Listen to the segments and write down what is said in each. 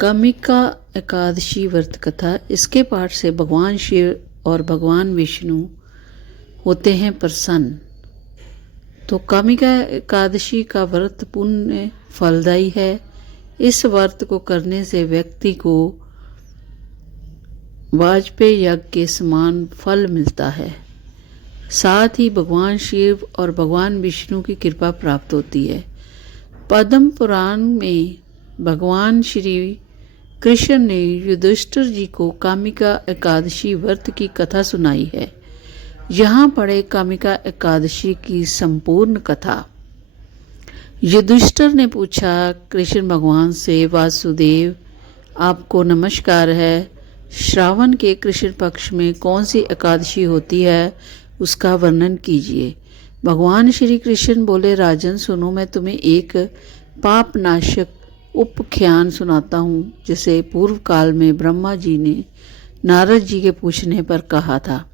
कामिका एकादशी व्रत कथा। इसके पाठ से भगवान शिव और भगवान विष्णु होते हैं प्रसन्न। तो कामिका एकादशी का व्रत पुण्य फलदायी है। इस व्रत को करने से व्यक्ति को वाजपेयी यज्ञ के समान फल मिलता है। साथ ही भगवान शिव और भगवान विष्णु की कृपा प्राप्त होती है। पद्म पुराण में भगवान श्री कृष्ण ने युधिष्ठिर जी को कामिका एकादशी व्रत की कथा सुनाई है। यहाँ पढ़े कामिका एकादशी की संपूर्ण कथा। युधिष्ठिर ने पूछा कृष्ण भगवान से, वासुदेव आपको नमस्कार है। श्रावण के कृष्ण पक्ष में कौन सी एकादशी होती है उसका वर्णन कीजिए। भगवान श्री कृष्ण बोले, राजन सुनो, मैं तुम्हें एक पापनाशक उपख्यान सुनाता हूँ, जिसे पूर्व काल में ब्रह्मा जी ने नारद जी के पूछने पर कहा था।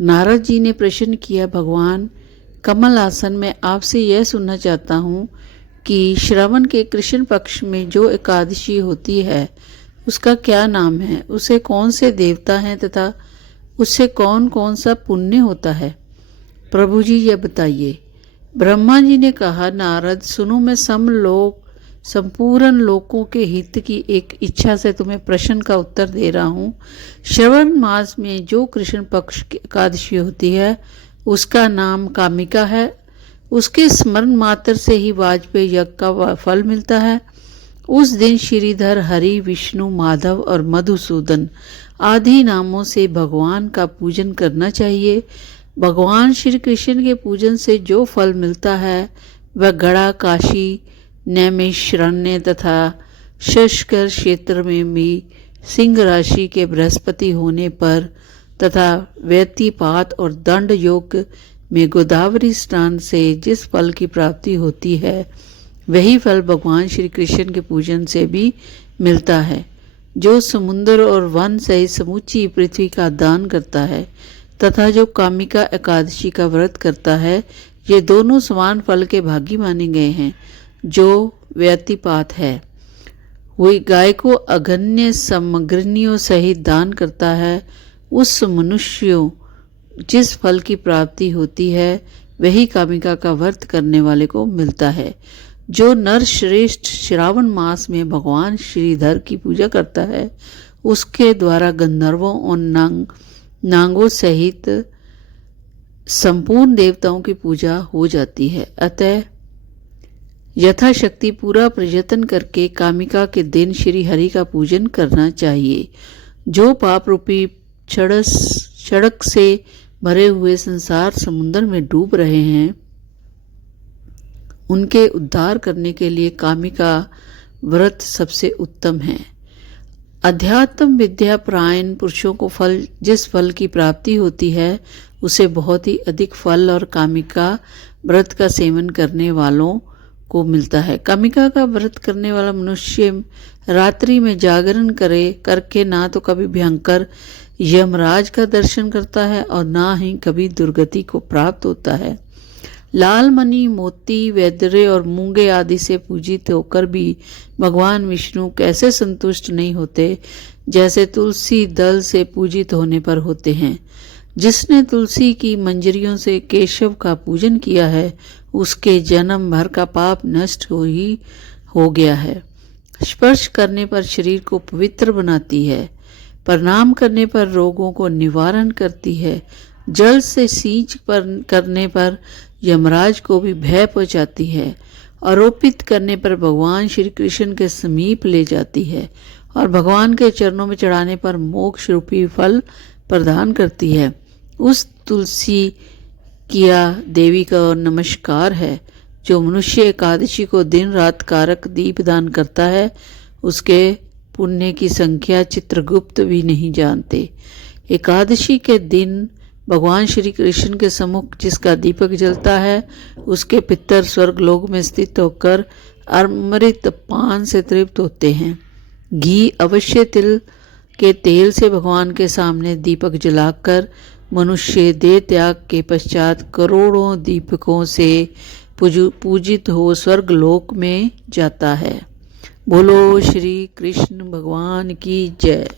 नारद जी ने प्रश्न किया, भगवान कमल आसन में आपसे यह सुनना चाहता हूँ कि श्रवण के कृष्ण पक्ष में जो एकादशी होती है उसका क्या नाम है, उसे कौन से देवता हैं तथा उससे कौन कौन सा पुण्य होता है। प्रभु जी यह बताइए। ब्रह्मा जी ने कहा, नारद सुनो, मैं संपूर्ण लोकों के हित की एक इच्छा से तुम्हें प्रश्न का उत्तर दे रहा हूँ। श्रवण मास में जो कृष्ण पक्ष की एकादशी होती है उसका नाम कामिका है। उसके स्मरण मात्र से ही वाजपेयी यज्ञ का फल मिलता है। उस दिन श्रीधर, हरि, विष्णु, माधव और मधुसूदन आदि नामों से भगवान का पूजन करना चाहिए। भगवान श्री कृष्ण के पूजन से जो फल मिलता है वह गड़ा, काशी, नैमिषारण्य तथा शस्कर क्षेत्र में भी सिंह राशि के बृहस्पति होने पर तथा व्यतिपात और दंड योग में गोदावरी स्नान से जिस फल की प्राप्ति होती है वही फल भगवान श्री कृष्ण के पूजन से भी मिलता है। जो समुद्र और वन सहित समूची पृथ्वी का दान करता है तथा जो कामिका एकादशी का व्रत करता है, ये दोनों समान फल के भागी माने गए हैं। जो व्यतिपात है वही गाय को अगण्य सामग्रियों सहित दान करता है, उस मनुष्यों जिस फल की प्राप्ति होती है वही कामिका का व्रत करने वाले को मिलता है। जो नर श्रेष्ठ श्रावण मास में भगवान श्रीधर की पूजा करता है उसके द्वारा गंधर्वों और नांगों सहित संपूर्ण देवताओं की पूजा हो जाती है। अतः यथाशक्ति पूरा प्रयत्न करके कामिका के दिन श्री हरि का पूजन करना चाहिए। जो पाप रूपी सड़क से भरे हुए संसार समुद्र में डूब रहे हैं उनके उद्धार करने के लिए कामिका व्रत सबसे उत्तम है। अध्यात्म विद्या परायण पुरुषों को जिस फल की प्राप्ति होती है उसे बहुत ही अधिक फल और कामिका व्रत का सेवन करने वालों को मिलता है। कामिका का व्रत करने वाला मनुष्य रात्रि में जागरण करके ना तो कभी भयंकर यमराज का दर्शन करता है और ना ही कभी दुर्गति को प्राप्त होता है। लाल मणि, मोती, वैदरे और मूंगे आदि से पूजित होकर भी भगवान विष्णु कैसे संतुष्ट नहीं होते, जैसे तुलसी दल से पूजित होने पर होते हैं। जिसने तुलसी की मंजरियों से केशव का पूजन किया है उसके जन्म भर का पाप नष्ट हो गया है। स्पर्श करने पर शरीर को पवित्र बनाती है, प्रणाम करने पर रोगों को निवारण करती है, जल से सींच करने पर यमराज को भी भय पहुंचाती है, आरोपित करने पर भगवान श्री कृष्ण के समीप ले जाती है और भगवान के चरणों में चढ़ाने पर मोक्ष रूपी फल प्रदान करती है। उस तुलसी किया देवी का नमस्कार है। जो मनुष्य एकादशी को दिन रात कारक दीप दान करता है उसके पुण्य की संख्या चित्रगुप्त भी नहीं जानते। एकादशी के दिन भगवान श्री कृष्ण के सम्मुख जिसका दीपक जलता है उसके पितर स्वर्गलोक में स्थित होकर अमृत पान से तृप्त होते हैं। घी अवश्य तिल के तेल से भगवान के सामने दीपक जलाकर मनुष्य देह त्याग के पश्चात करोड़ों दीपकों से पूजित हो स्वर्गलोक में जाता है। बोलो श्री कृष्ण भगवान की जय।